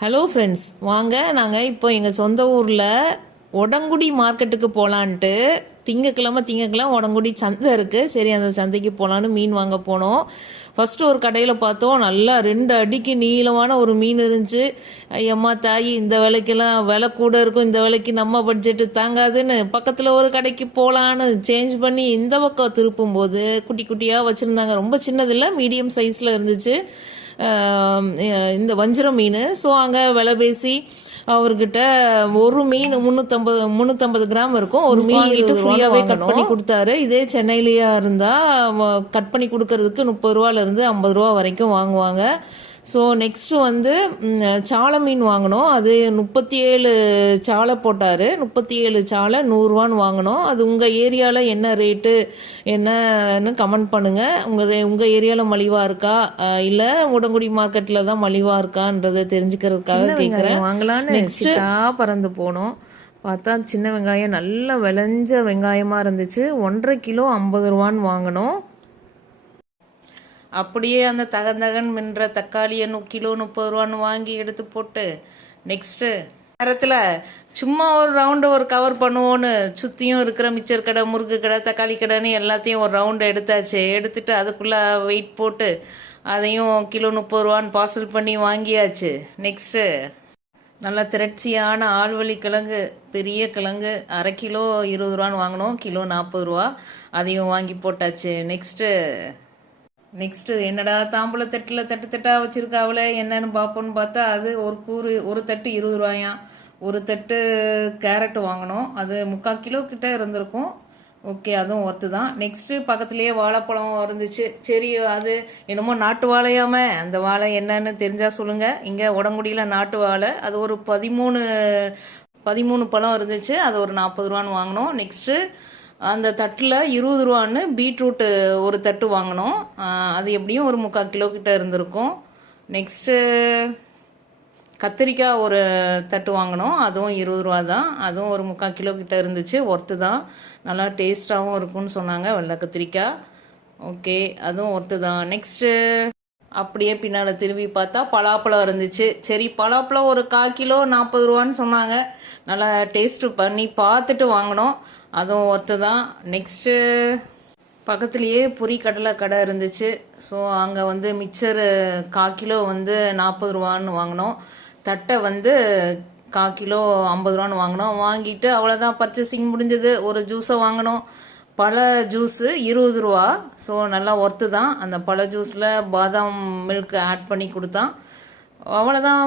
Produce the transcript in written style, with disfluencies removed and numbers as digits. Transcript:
Hello friends, வாங்க நாங்கள் இப்போ எங்கள் சொந்த ஊரில் உடங்குடி மார்க்கெட்டுக்கு போகலான்ட்டு திங்கக்கிழமை உடங்குடி சந்தை இருக்குது. சரி, அந்த சந்தைக்கு போகலான்னு மீன் வாங்க போனோம். ஃபஸ்ட்டு ஒரு கடையில் பார்த்தோம், நல்லா 2 அடிக்கு நீளமான ஒரு மீன் இருந்துச்சு. ஐயம்மா தாயி, இந்த விலைக்கெல்லாம் விலை கூட இருக்கும், இந்த விலைக்கு நம்ம பட்ஜெட்டு தாங்காதுன்னு பக்கத்தில் ஒரு கடைக்கு போகலான்னு சேஞ்ச் பண்ணி இந்த பக்கம் திருப்பும்போது குட்டி குட்டியாக வச்சுருந்தாங்க. ரொம்ப சின்னதில்லை, மீடியம் சைஸில் இருந்துச்சு இந்த வஞ்சிரம் மீன். ஸோ அங்கே விலை பேசி அவர்கிட்ட ஒரு மீன் 350 கிராம் இருக்கும். ஒரு மீன் ஃப்ரீயாகவே கட் பண்ணி கொடுத்தாரு. இதே சென்னையிலேயே இருந்தால் கட் பண்ணி கொடுக்கறதுக்கு 30 ரூபாலேருந்து 50 ரூபா வரைக்கும் வாங்குவாங்க. ஸோ நெக்ஸ்ட்டு வந்து சாலை மீன் வாங்கினோம். அது 37 சாலை போட்டார். 37 சாலை 100 வாங்கினோம். அது உங்கள் ஏரியாவில் என்ன ரேட்டு என்னன்னு கமெண்ட் பண்ணுங்கள். உங்கள் ஏரியாவில் மலிவாக இருக்கா இல்லை உடங்குடி மார்க்கெட்டில் தான் மலிவாக இருக்கான்றதை தெரிஞ்சுக்கிறதுக்காக கேட்குறேன். வாங்கலான்னு நெக்ஸ்ட்டாக பறந்து போனோம். பார்த்தா சின்ன வெங்காயம் நல்லா விளைஞ்ச வெங்காயமாக இருந்துச்சு. 1.5 கிலோ 50 ரூபான்னு வாங்கினோம். அப்படியே அந்த தகன் மின்ற தக்காளியை கிலோ 30 ரூபான்னு வாங்கி எடுத்து போட்டு நெக்ஸ்ட்டு நேரத்தில் சும்மா ஒரு ரவுண்டு ஒரு கவர் பண்ணுவோன்னு சுற்றியும் இருக்கிற மிச்சர் கடை, முறுக்கு கடை, தக்காளி கடைன்னு எல்லாத்தையும் ஒரு ரவுண்டு எடுத்தாச்சு. எடுத்துட்டு அதுக்குள்ளே வெயிட் போட்டு அதையும் கிலோ 30 ரூபான்னு பார்சல் பண்ணி வாங்கியாச்சு. நெக்ஸ்ட்டு நல்லா திரட்சியான ஆழ்வழி கிழங்கு, பெரிய கிழங்கு 1/2 கிலோ 20 ரூபான்னு வாங்கினோம். கிலோ 40 ரூபா, அதையும் வாங்கி போட்டாச்சு. நெக்ஸ்ட்டு என்னடா தாம்பூல தட்டில் தட்டாக வச்சுருக்காவில் என்னன்னு பார்ப்போன்னு பார்த்தா அது ஒரு தட்டு 20 ரூபாயாம். ஒரு தட்டு கேரட் வாங்கினோம். அது 3/4 கிலோ கிட்ட இருந்திருக்கும். ஓகே, அதுவும் ஒர்த்து தான். நெக்ஸ்ட்டு பக்கத்துலேயே வாழைப்பழம் இருந்துச்சு. சரி, அது என்னமோ நாட்டு வாழையாம, அந்த வாழை என்னன்னு தெரிஞ்சால் சொல்லுங்கள். இங்கே உடங்குடியில் நாட்டு வாழை, அது ஒரு 13 பழம் இருந்துச்சு. அது ஒரு 40 ரூபான்னு வாங்கினோம். நெக்ஸ்ட்டு அந்த தட்டில் 20 ரூபான்னு பீட்ரூட்டு ஒரு தட்டு வாங்கினோம். அது எப்படியும் ஒரு 3/4 கிலோ கிட்ட இருந்திருக்கும். நெக்ஸ்ட்டு கத்திரிக்காய் ஒரு தட்டு வாங்கினோம். அதுவும் 20 ரூபா தான். அதுவும் ஒரு 3/4 கிலோ கிட்ட இருந்துச்சு. ஒர்த்து தான், நல்லா டேஸ்ட்டாகவும் இருக்குன்னு சொன்னாங்க வெள்ளை கத்திரிக்காய். ஓகே, அதுவும் ஒர்த்து தான். நெக்ஸ்ட்டு அப்படியே பின்னால் திரும்பி பார்த்தா பலாப்பழம் இருந்துச்சு. சரி, பலாப்பழம் ஒரு 1/4 கிலோ 40 ரூபான்னு சொன்னாங்க. நல்லா டேஸ்ட்டு பண்ணி பார்த்துட்டு வாங்கினோம். அதுவும் ஒர்த்து தான். நெக்ஸ்ட்டு பக்கத்துலேயே கடலை கடை இருந்துச்சு. ஸோ அங்கே வந்து மிக்சர் 1/4 கிலோ 40 ரூபான்னு வாங்கினோம். தட்டை 1/4 கிலோ 50 ரூபான்னு வாங்கினோம். வாங்கிட்டு அவ்வளோதான், பர்ச்சேசிங் முடிஞ்சது. ஒரு ஜூஸை வாங்கினோம். பழ ஜூஸு 20 ரூபா. ஸோ நல்லா ஒர்த்து தான். அந்த பழ ஜூஸில் பாதாம் மில்க் ஆட் பண்ணி கொடுத்தான். அவ்வளோதான்.